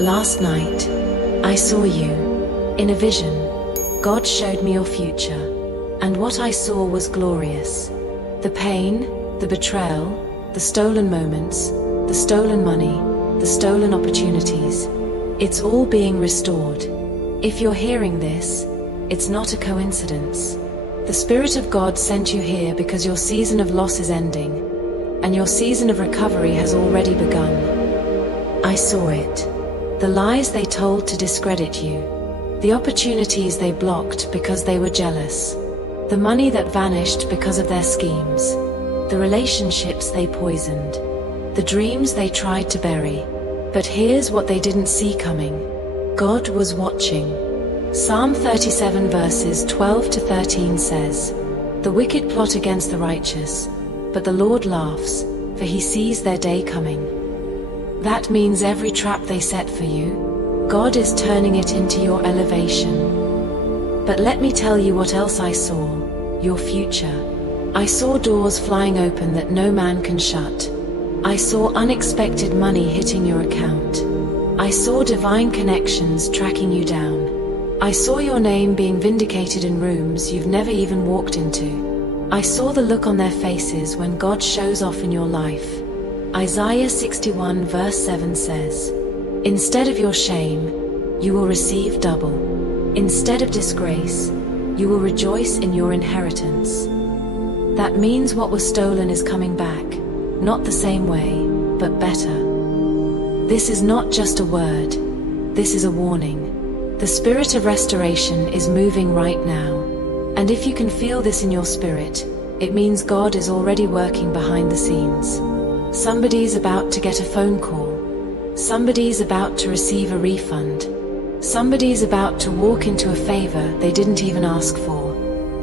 Last night, I saw you. In a vision, God showed me your future, and what I saw was glorious. The pain, the betrayal, the stolen moments, the stolen money, the stolen opportunities, it's all being restored. If you're hearing this, it's not a coincidence. The Spirit of God sent you here because your season of loss is ending, and your season of recovery has already begun. I saw it. The lies they told to discredit you, the opportunities they blocked because they were jealous, the money that vanished because of their schemes, the relationships they poisoned, the dreams they tried to bury. But here's what they didn't see coming. God was watching. Psalm 37 verses 12 to 13 says, "The wicked plot against the righteous, but the Lord laughs, for he sees their day coming." That means every trap they set for you, God is turning it into your elevation. But let me tell you what else I saw: your future. I saw doors flying open that no man can shut. I saw unexpected money hitting your account. I saw divine connections tracking you down. I saw your name being vindicated in rooms you've never even walked into. I saw the look on their faces when God shows off in your life. Isaiah 61 verse 7 says, "Instead of your shame, you will receive double. Instead of disgrace, you will rejoice in your inheritance." That means what was stolen is coming back, not the same way, but better. This is not just a word, this is a warning. The Spirit of restoration is moving right now. And if you can feel this in your spirit, it means God is already working behind the scenes. Somebody's about to get a phone call. Somebody's about to receive a refund. Somebody's about to walk into a favor they didn't even ask for.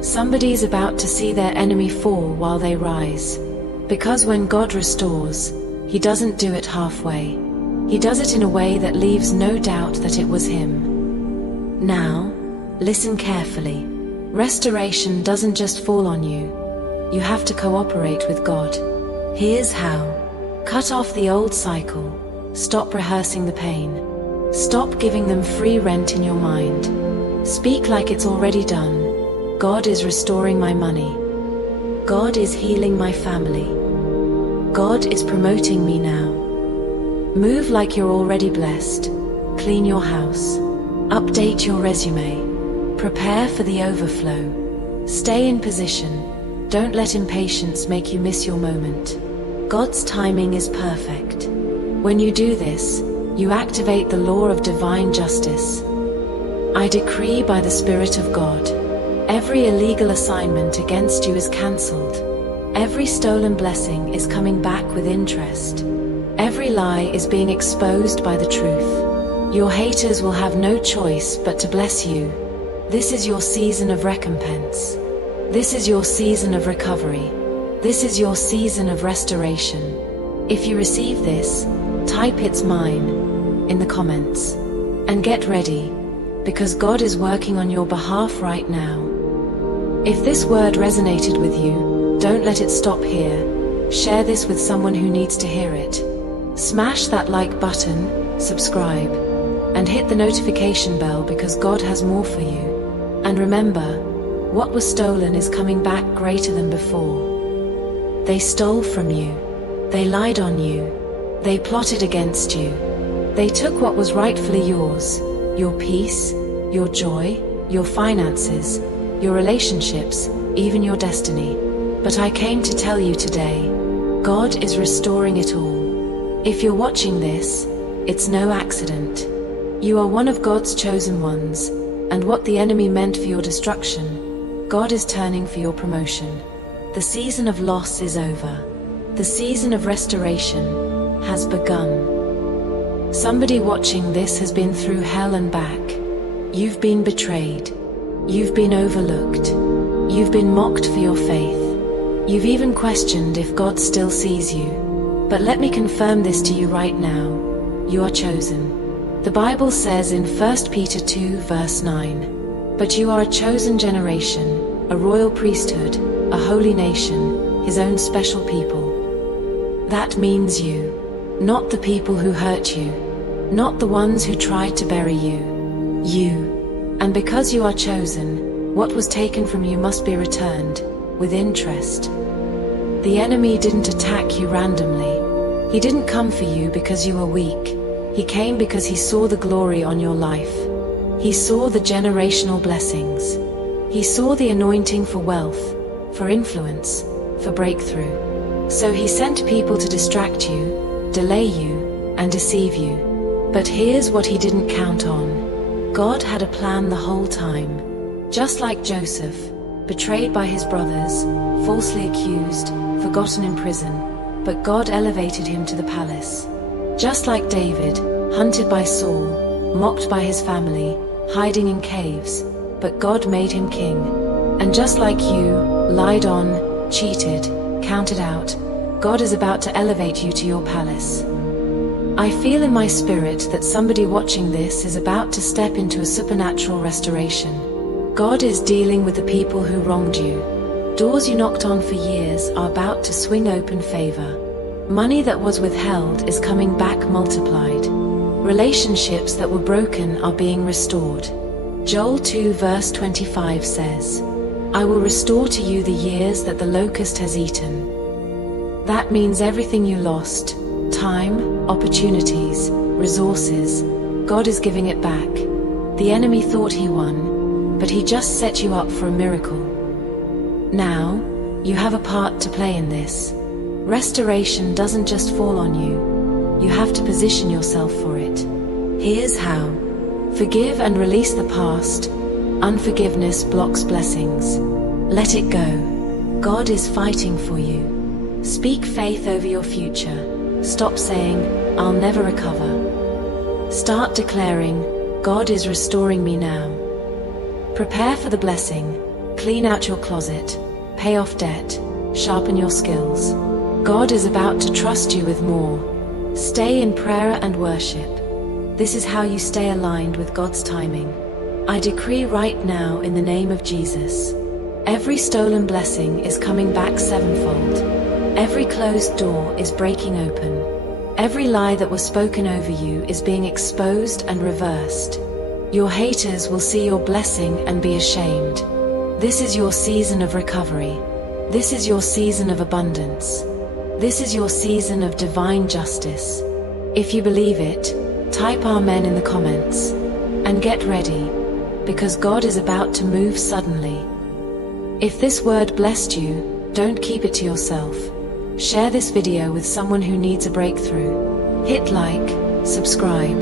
Somebody's about to see their enemy fall while they rise. Because when God restores, He doesn't do it halfway. He does it in a way that leaves no doubt that it was Him. Now, listen carefully. Restoration doesn't just fall on you. You have to cooperate with God. Here's how. Cut off the old cycle. Stop rehearsing the pain. Stop giving them free rent in your mind. Speak like it's already done. God is restoring my money. God is healing my family. God is promoting me now. Move like you're already blessed. Clean your house. Update your resume. Prepare for the overflow. Stay in position. Don't let impatience make you miss your moment. God's timing is perfect. When you do this, you activate the law of divine justice. I decree by the Spirit of God, every illegal assignment against you is cancelled. Every stolen blessing is coming back with interest. Every lie is being exposed by the truth. Your haters will have no choice but to bless you. This is your season of recompense. This is your season of recovery. This is your season of restoration. If you receive this, type "It's mine" in the comments. And get ready, because God is working on your behalf right now. If this word resonated with you, don't let it stop here. Share this with someone who needs to hear it. Smash that like button, subscribe, and hit the notification bell because God has more for you. And remember, what was stolen is coming back greater than before. They stole from you. They lied on you. They plotted against you. They took what was rightfully yours, your peace, your joy, your finances, your relationships, even your destiny. But I came to tell you today, God is restoring it all. If you're watching this, it's no accident. You are one of God's chosen ones, and what the enemy meant for your destruction, God is turning for your promotion. The season of loss is over. The season of restoration has begun. Somebody watching this has been through hell and back. You've been betrayed. You've been overlooked. You've been mocked for your faith. You've even questioned if God still sees you. But let me confirm this to you right now. You are chosen. The Bible says in 1 Peter 2 verse 9, "But you are a chosen generation, a royal priesthood, a holy nation, His own special people." That means you, not the people who hurt you, not the ones who tried to bury you. You. And because you are chosen, what was taken from you must be returned, with interest. The enemy didn't attack you randomly. He didn't come for you because you were weak. He came because he saw the glory on your life. He saw the generational blessings. He saw the anointing for wealth, for influence, for breakthrough. So he sent people to distract you, delay you, and deceive you. But here's what he didn't count on. God had a plan the whole time. Just like Joseph, betrayed by his brothers, falsely accused, forgotten in prison, but God elevated him to the palace. Just like David, hunted by Saul, mocked by his family, hiding in caves, but God made him king. And just like you, lied on, cheated, counted out, God is about to elevate you to your palace. I feel in my spirit that somebody watching this is about to step into a supernatural restoration. God is dealing with the people who wronged you. Doors you knocked on for years are about to swing open favor. Money that was withheld is coming back multiplied. Relationships that were broken are being restored. Joel 2 verse 25 says, I will restore to you the years that the locust has eaten. That means everything you lost, time, opportunities, resources, God is giving it back. The enemy thought he won, but he just set you up for a miracle. Now, you have a part to play in this. Restoration doesn't just fall on you. You have to position yourself for it. Here's how. Forgive and release the past. Unforgiveness blocks blessings. Let it go. God is fighting for you. Speak faith over your future. Stop saying, I'll never recover. Start declaring, God is restoring me now. Prepare for the blessing. Clean out your closet. Pay off debt. Sharpen your skills. God is about to trust you with more. Stay in prayer and worship. This is how you stay aligned with God's timing. I decree right now in the name of Jesus. Every stolen blessing is coming back sevenfold. Every closed door is breaking open. Every lie that was spoken over you is being exposed and reversed. Your haters will see your blessing and be ashamed. This is your season of recovery. This is your season of abundance. This is your season of divine justice. If you believe it, type Amen in the comments. And get ready, because God is about to move suddenly. If this word blessed you, don't keep it to yourself. Share this video with someone who needs a breakthrough. Hit like, subscribe,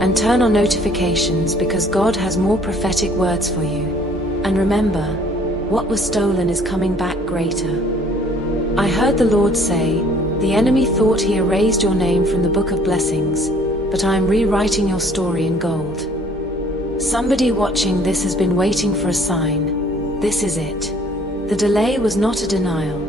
and turn on notifications because God has more prophetic words for you. And remember, what was stolen is coming back greater. I heard the Lord say, the enemy thought he erased your name from the book of blessings, but I am rewriting your story in gold. Somebody watching this has been waiting for a sign. This is it. The delay was not a denial.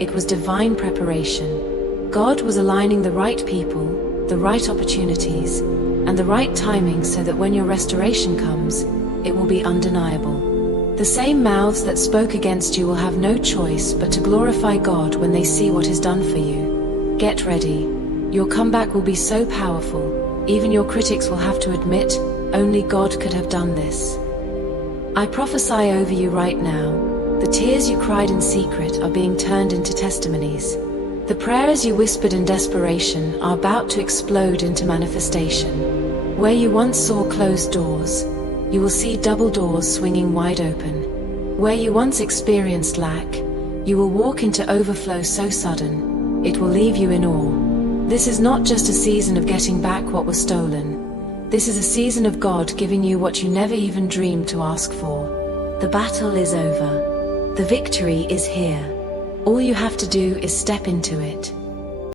It was divine preparation. God was aligning the right people, the right opportunities, and the right timing so that when your restoration comes, it will be undeniable. The same mouths that spoke against you will have no choice but to glorify God when they see what is done for you. Get ready. Your comeback will be so powerful, even your critics will have to admit, only God could have done this. I prophesy over you right now, the tears you cried in secret are being turned into testimonies. The prayers you whispered in desperation are about to explode into manifestation. Where you once saw closed doors, you will see double doors swinging wide open. Where you once experienced lack, you will walk into overflow so sudden, it will leave you in awe. This is not just a season of getting back what was stolen. This is a season of God giving you what you never even dreamed to ask for. The battle is over. The victory is here. All you have to do is step into it.